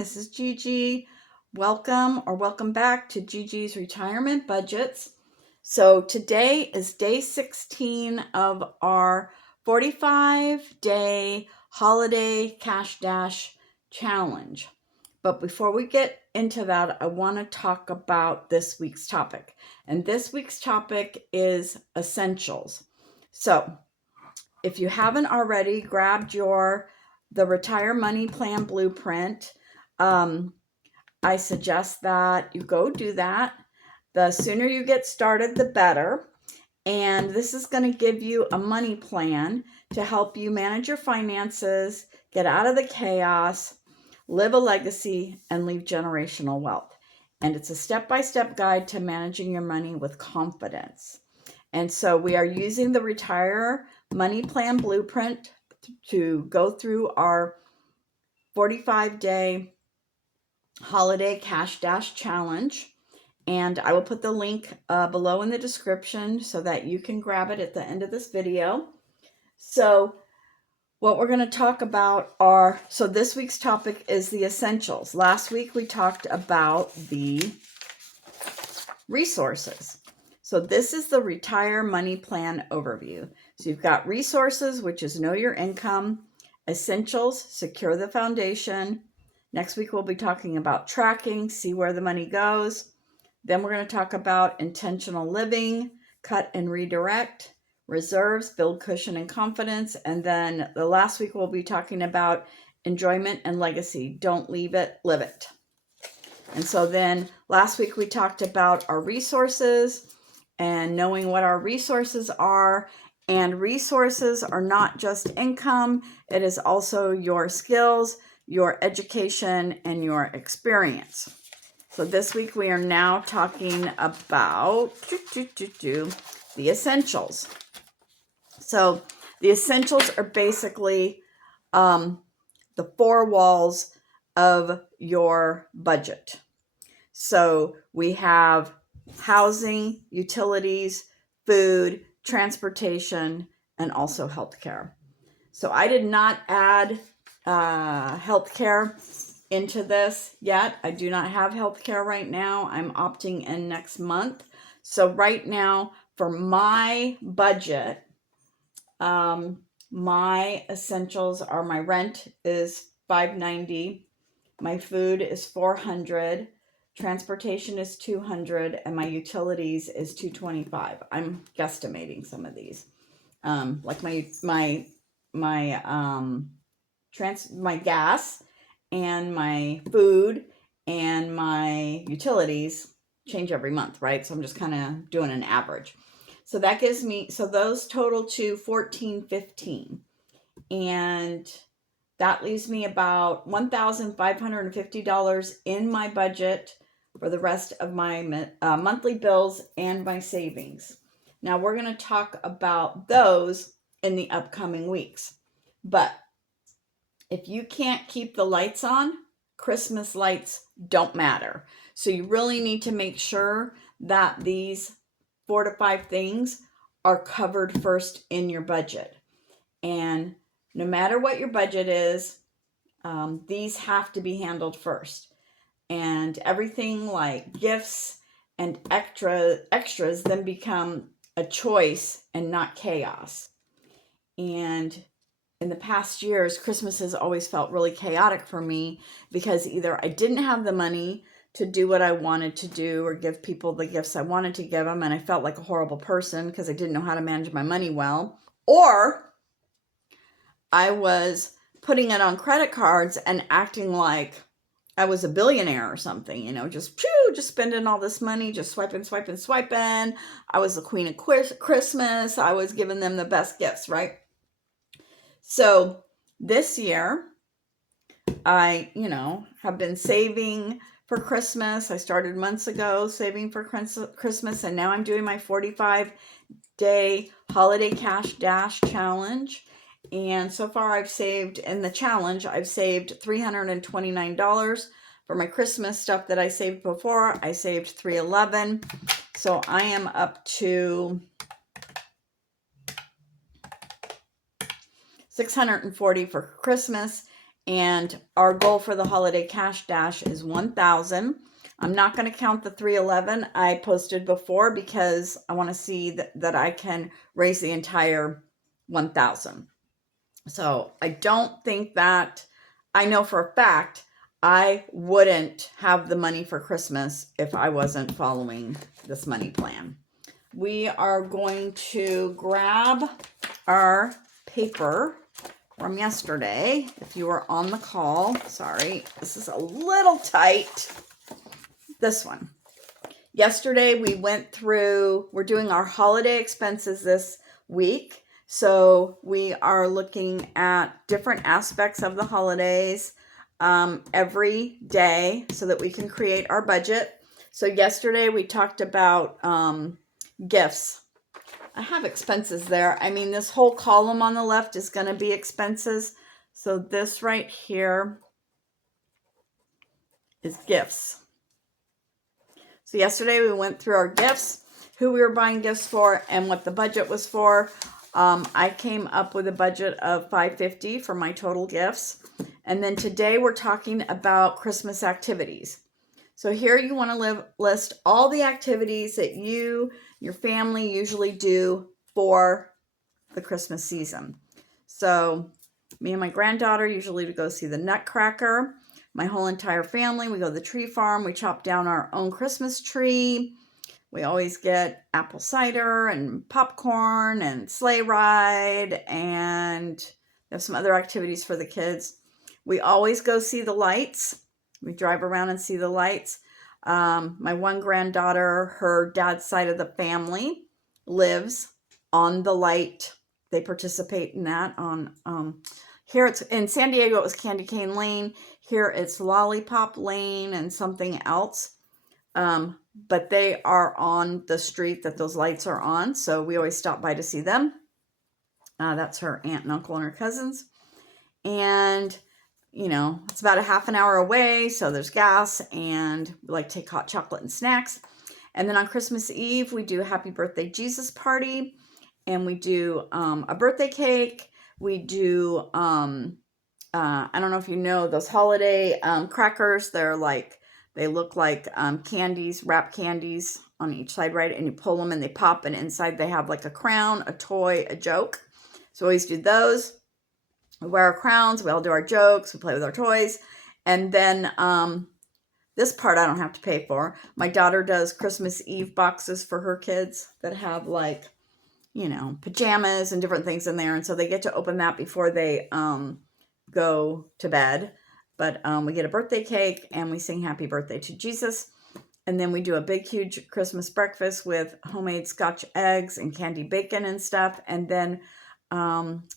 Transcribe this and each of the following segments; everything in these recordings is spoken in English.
This is Gigi. Welcome back to Gigi's Retirement Budgets. So today is day 16 of our 45-day holiday cash dash challenge. But before we get into that, I want to talk about this week's topic. And this week's topic is essentials. So if you haven't already grabbed the Retire Money Plan Blueprint, I suggest that you go do that. The sooner you get started, the better. And this is going to give you a money plan to help you manage your finances, get out of the chaos, live a legacy, and leave generational wealth. And it's a step-by-step guide to managing your money with confidence. And so we are using the Retire Money Plan Blueprint to go through our 45-day holiday cash dash challenge. And I will put the link below in the description so that you can grab it at the end of this video. So what we're going to talk about so this week's topic is the essentials. Last week we talked about the resources. So this is the Retire Money Plan overview. So you've got resources, which is know your income, essentials, secure the foundation. Next week we'll be talking about tracking, see where the money goes. Then we're going to talk about intentional living, cut and redirect, reserves, build cushion and confidence. And then the last week we'll be talking about enjoyment and legacy. Don't leave it, live it. And so then last week we talked about our resources and knowing what our resources are. And resources are not just income, it is also your skills, your education, and your experience. So this week we are now talking about the essentials. So the essentials are basically the four walls of your budget. So we have housing, utilities, food, transportation, and also healthcare. So I did not add healthcare into this yet. I do not have healthcare right now. I'm opting in next month. So right now for my budget, my essentials are my rent is $590, my food is $400, transportation is $200, and my utilities is $225. I'm guesstimating some of these. Like my gas and my food and my utilities change every month, right? So I'm just kind of doing an average. So that gives me, so those total to $1,415. And that leaves me about $1,550 in my budget for the rest of my monthly bills and my savings. Now we're going to talk about those in the upcoming weeks. But if you can't keep the lights on, Christmas lights don't matter. So you really need to make sure that these 4 to 5 things are covered first in your budget. And no matter what your budget is, these have to be handled first. And everything like gifts and extras then become a choice and not chaos. And in the past years, Christmas has always felt really chaotic for me because either I didn't have the money to do what I wanted to do or give people the gifts I wanted to give them, and I felt like a horrible person because I didn't know how to manage my money well, or I was putting it on credit cards and acting like I was a billionaire or something, just spending all this money, just swiping. I was the queen of Christmas. I was giving them the best gifts, right? So this year, I, have been saving for Christmas. I started months ago saving for Christmas, and now I'm doing my 45-day holiday cash dash challenge. And so far I've saved, in the challenge, I've saved $329 for my Christmas stuff that I saved before. I saved $311. So I am up to $640 for Christmas And our goal for the holiday cash dash is 1,000. I'm not going to count the 311 I posted before because I want to see that I can raise the entire 1,000. So I don't think that, I know for a fact I wouldn't have the money for Christmas if I wasn't following this money plan. We are going to grab our paper from yesterday. If you were on the call, sorry, this is a little tight. This one. Yesterday we went through, we're doing our holiday expenses this week. So we are looking at different aspects of the holidays every day so that we can create our budget. So yesterday we talked about gifts. I have expenses there. I mean, this whole column on the left is going to be expenses. So this right here is gifts. So yesterday we went through our gifts, who we were buying gifts for, and what the budget was for. I came up with a budget of $550 for my total gifts. And then today we're talking about Christmas activities. So here you want to list all the activities that your family usually do for the Christmas season. So me and my granddaughter usually go see the Nutcracker. My whole entire family, we go to the tree farm. We chop down our own Christmas tree. We always get apple cider and popcorn and sleigh ride, and there's some other activities for the kids. We always go see the lights. We drive around and see the lights. My one granddaughter, her dad's side of the family lives on the light. They participate in that on here it's in San Diego, it was Candy Cane Lane. Here it's Lollipop Lane and something else. But they are on the street that those lights are on. So we always stop by to see them. That's her aunt and uncle and her cousins. And, it's about a half an hour away. So there's gas, and we like to take hot chocolate and snacks. And then on Christmas Eve, we do a Happy Birthday Jesus party. And we do a birthday cake. We do, I don't know if you know, those holiday crackers. They look like candies, wrap candies on each side, right? And you pull them and they pop, and inside they have like a crown, a toy, a joke. So we always do those. We wear our crowns. We all do our jokes. We play with our toys. And then this part I don't have to pay for. My daughter does Christmas Eve boxes for her kids that have pajamas and different things in there. And so they get to open that before they go to bed. But we get a birthday cake and we sing happy birthday to Jesus. And then we do a big, huge Christmas breakfast with homemade Scotch eggs and candy bacon and stuff. And then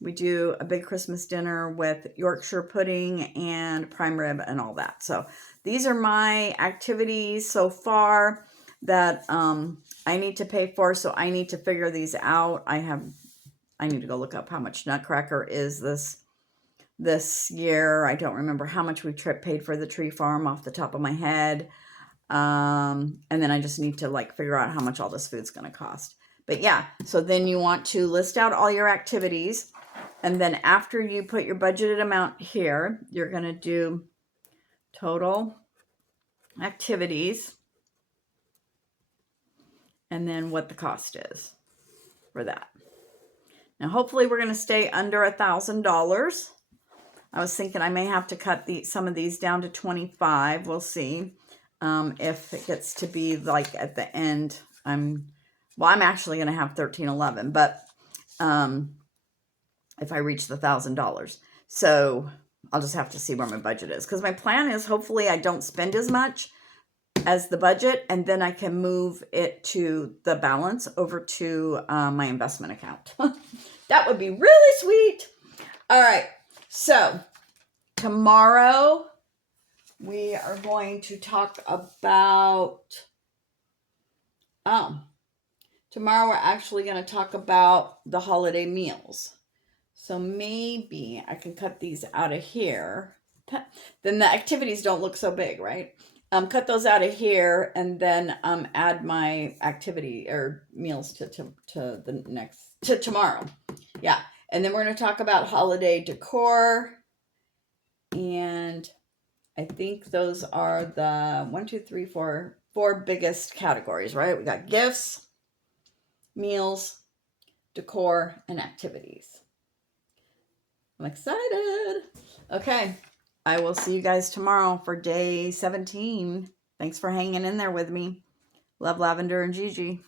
we do a big Christmas dinner with Yorkshire pudding and prime rib and all that. So these are my activities so far that I need to pay for. So I need to figure these out. I need to go look up how much Nutcracker is this year. I don't remember how much we paid for the tree farm off the top of my head. And then I just need to figure out how much all this food's going to cost. But yeah, so then you want to list out all your activities. And then after you put your budgeted amount here, you're going to do total activities. And then what the cost is for that. Now, hopefully we're going to stay under $1,000. I was thinking I may have to cut some of these down to 25. We'll see if it gets to be at the end. I'm actually going to have 1311, but if I reach the $1,000. So I'll just have to see where my budget is, because my plan is hopefully I don't spend as much as the budget, and then I can move it to the balance over to my investment account. That would be really sweet. All right. So tomorrow we are going to talk about, tomorrow we're actually going to talk about the holiday meals. So maybe I can cut these out of here. Then the activities don't look so big, right? Cut those out of here and then add my activity or meals to tomorrow. Yeah. And then we're going to talk about holiday decor I think those are the 1, 2, 3, 4 biggest categories, right? We got gifts, meals, decor, and activities. I'm excited. Okay, I will see you guys tomorrow for day 17. Thanks for hanging in there with me. Love, Lavender and Gigi.